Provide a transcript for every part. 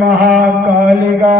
महाकालिका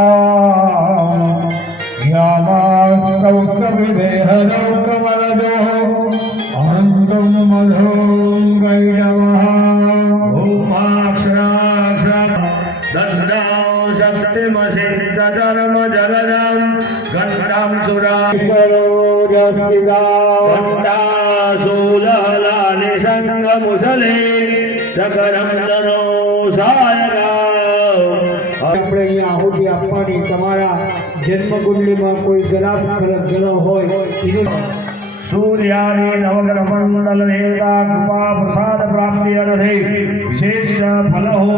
जन्मकुंडली में कोई गलाप जल हो सूर्यादि नवग्रह मंडल देवता कृपा प्रसाद प्राप्ति अर्थे विशेष फल हो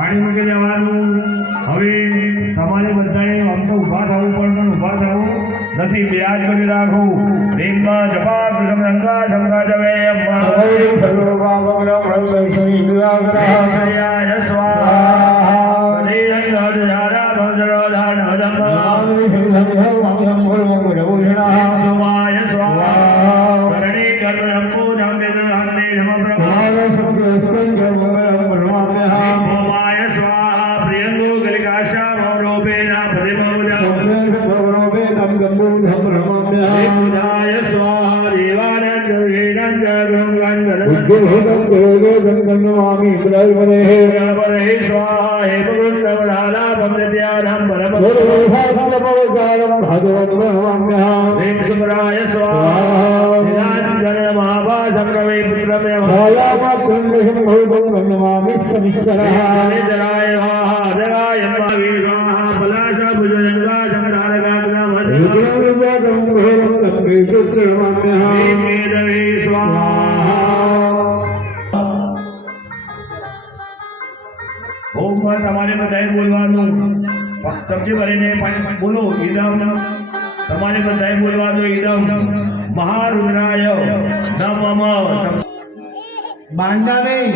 पानी मूकी देवानुं हवे तमारे बधाए आम तो उभा थवुं पण उभा थवुं नथी ब्याज करी राखो रेमा जपा कृष्ण रंगा संगा जवे अम्मा भलो बाबा ब्रह्म इंद्राग्रह स्वाहा स्वाहा ઉદ્યોગમ દેવે જનગણમામિ પ્રવરેહે પ્રવરેહે સ્વાહા હે ભગવન્તવડાલા ભક્ત્યાનાં પરમ સર્વભાગમવકારમ ભગવન્તવામ્યહં હે સુમરાય સ્વાહા નિરાંજન મહાભાસં રવે પુત્રમે ભાયામાત્રમ ભૂતમ ગણમામિ સવિસ્તરઃ જરાય વાહા જરાય મહાવીર સ્વાહા પલાશા ભુજંગા સંધારકાગ્ના મધ્ય વિદ્યાવિદ્યાકં ભેરં તત્રેશુત્રમામ્યહં વેદવે સ્વાહા ઓમ તમારે બધાએ બોલવાનું ચમચી ભરીને પાણી બોલો ઈદમ તમારે બધાએ બોલવાનું ઈદમ મહારુદ્રાય નમઃ બાંડા નહીં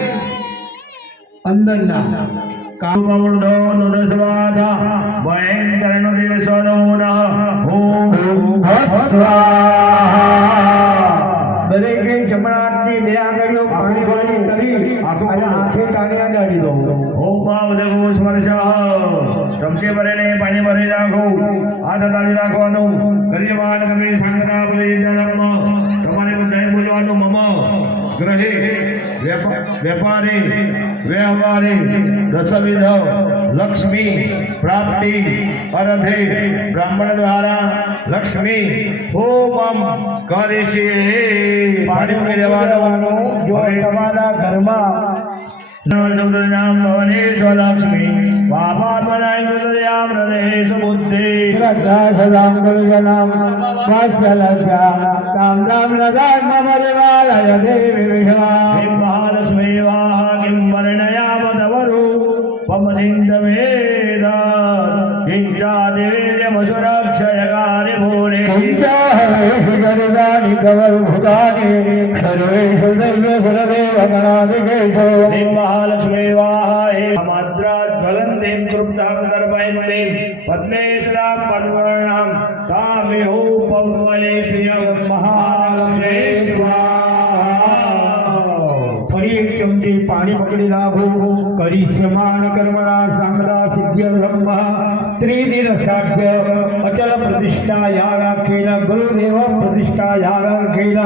અંદરના કામવડો નુદસ્વાધા ભયંકરનો દિવસોનો નઃ ઓમ દરેકે જમણાની બે આંગળીઓ પાણી ભરી કરી અને આંખે કાનિયા દાડી દો ઓમ ભાવદેવો સ્પર્શ ચમચી ભરીને પાણી ભરી રાખો હાથ હલાવી રાખવાનું ગરીમાન ગમે સંગના પ્રતિજન્મ તમારે બધાએ બોલવાનું મમ ગ્રહે વેપારી વ્યવહારી રસવિધ લક્ષ્મી પ્રાપ્તિ અરથે બ્રાહ્મણ દ્વારા લક્ષ્મી હોમમ કરીશી પાણી રહેવાનું જો તમારા ઘરમાં નામ ભવનેશ્વર લક્ષ્મી પાપાત્મનાય મૃદયામ હૃદયેષુ બુદ્ધિ શ્રદ્ધા સદાંગલજનામ વાત્સલ્યા કામદામ લગામ મમદેવાલય દેવી વિશ્વા કિમ મહાલક્ષ્મી વાહ કિમ વર્ણયામ તવરુ પમનિંદ વેદ કિંચાદેવીર્યમસુરક્ષયકારિ ભૂરે કંચાહરેષુ ગરુડાનિ કવલભુતાનિ સર્વેષુ દૈવ્યસુરદેવ ગણાધિકેષુ કિમ મહાલક્ષ્મી વાહ હે મદ્રાજ્વલંતીમ તૃપ્તામ દર્પયંતીમ પદ્મેશ્વરામ પદ્મવર્ણામ તામેહો પવ્વયે શ્રિયં મહાલક્ષ્મી સ્વાહા ફરી એક ચમચી પાણી પકડી રાખો કરી સમાન કર્મણા સાંગડા સિદ્ધ્ય બ્રહ્મ ત્રિદિન સાધ્ય અચલ પ્રતિષ્ઠા યાગાખેન ગુરુદેવ પ્રતિષ્ઠા યાગાખેન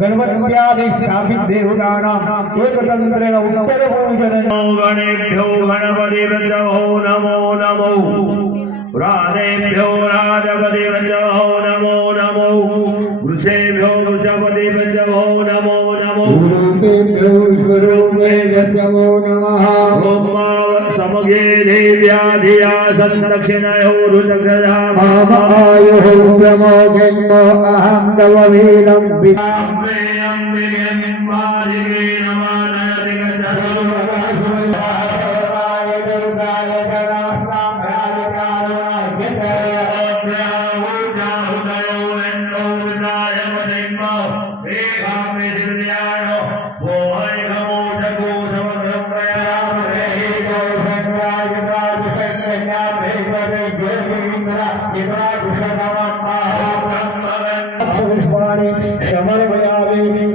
ગણપત્યાદિ સ્થાપિત દેવતાનામ એકતંત્રેણ ઉત્તર પૂજન ગણેભ્યો ગણપતિભ્યો નમો નમો રાધેભ્યો રાજપતિભ્યો નમો નમો વૃષેભ્યો વૃષપતિભ્યો નમો નમો ગુરુદેવ્યો ઈશ્વરોમેભ્યો નમઃ ઓમ સમગે દેવ્યાધિયા સંદક્ષિણયો રુદ્રગ્રહા આમાયો પ્રમોગેન્મો અહં તવ વીરં વિના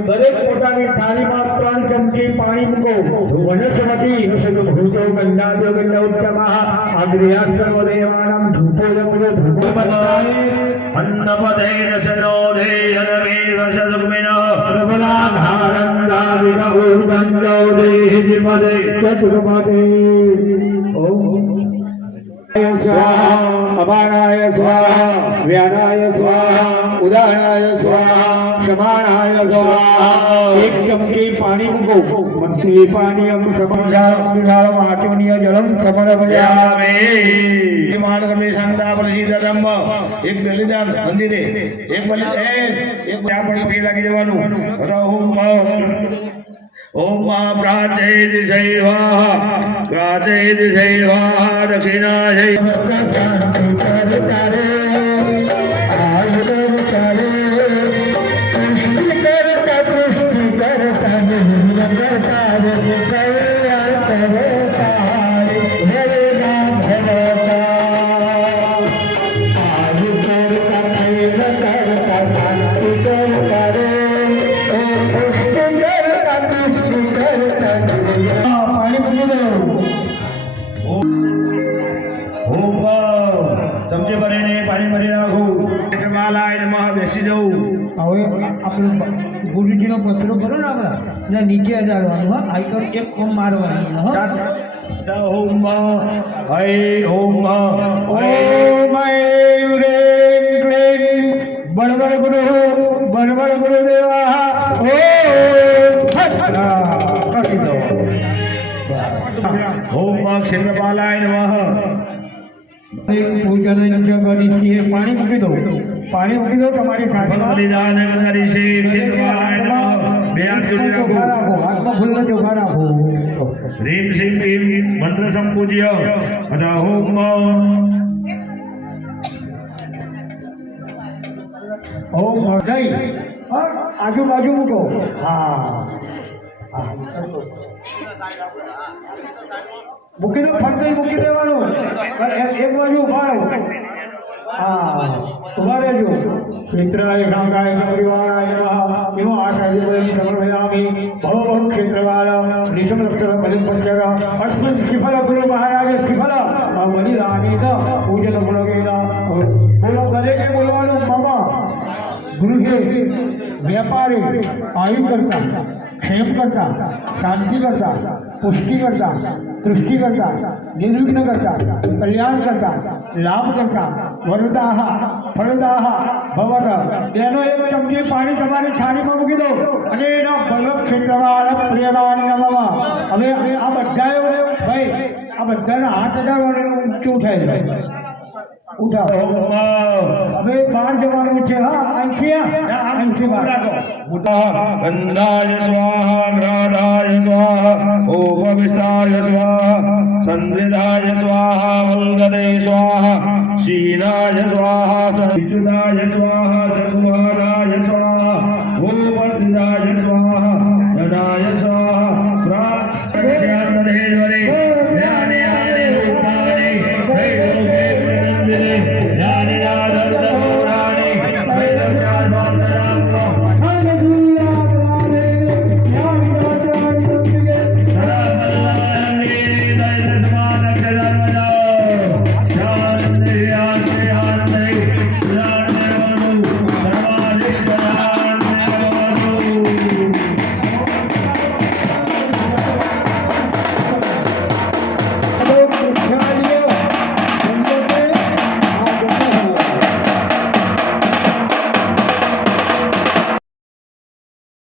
દરેક પોતાની થાળીમાં 3 ચમચી પાણી મૂકો વનસ્પતિ ભૂતો ગંડાદો ગંડોત્તમઃ અગ્ર્યા સર્વદેવાનાં ધૂપો જપજો ધૂપો બતાય અન્નપદે રસનો ધેયનમેવ સદુમિનઃ પ્રબલાધારંગા વિરહુર્ગંડો દેહિ પદે ચતુર્પદે ઓમ સ્વાહા અપાનાય સ્વાહા વ્યાનાય સ્વાહા ઉદાનાય સ્વાહા સમાનાય સ્વાહા એક ચમચી પાણી મૂકો મંત્રી પાણીયમ સમજાળ વાચોનિય જલમ સમર્પયામિ માન કરમે સંગતા પ્રસિદ્ધમ એક બલિદાન મંદિરે એક બલિદાન એક ત્યાં પણ પી લાગી જવાનું બધા ઓમ પ્રાચેદ શૈવાહ પ્રાચેદ શૈવાહ દક્ષિણાય ચમચે ભરીને પાણી ભરી નાખું બેસી જવું હવે આપણે ગુરુજીનો પત્રો કરો ને આપણે ને નીચે અડાડવાનું હા આ તો એક કોમ મારવાનું હા ઓમ હૈ ઓમ હૈ ઓમ ऐं ह्रीं क्लीं बड़बड़ गुरु देवा ओम फट કરી દો ઓમ ક્ષેત્રપાલાય નમઃ પૂજન કરી છે પાણી મૂકી દો તમારી સાથે બલિદાન કરી છે ક્ષેત્રપાલાય નમઃ બે હાથ જોડી રાખો હાથમાં ફૂલને ચોખા રાખો રીમ શ્રીમ ક્લીમ મંત્ર સંપૂજ્ય અને ઓમ ઓમ હૃદય આજુબાજુ મૂકો હા મૂકી દો ફરતે મૂકી દેવાનું એક બાજુ ઉભા રહો હા ઉભા રહેજો મિત્રાય કામરાય પરિવારાય નમઃ એવો આશાજી સમર્પયામિ ભવ ભવ ક્ષેત્રવાલા નિશમ લક્ષણ પદમ પંચર અસ્મિન શિફલ ગુરુ મહારાજ શિફલ બલિદાનિત પૂજન ગુણગેન બોલો દરેકે બોલવાનું મમ ગૃહે વ્યાપારી આયુ કરતા ક્ષેમ કરતા શાંતિ કરતા પુષ્ટિ કરતા તૃષ્ટિ કરતા નિર્વિઘ્ન કરતા કલ્યાણ કરતા લાભ કરતા વરદાહ ફળદાહ ભવત તેનો એક ચમચી પાણી તમારી થાળીમાં મૂકી દો અને એના બલક ક્ષેત્રવાળા પ્રિયદાન નમઃ હવે આ બધાએ ભાઈ આ બધાના હાથ અડાડવાનું ઊંચું થાય ઉઠાવો હવે બહાર જવાનું છે હા અહીંથી બહાર ગંધાય સ્વાહા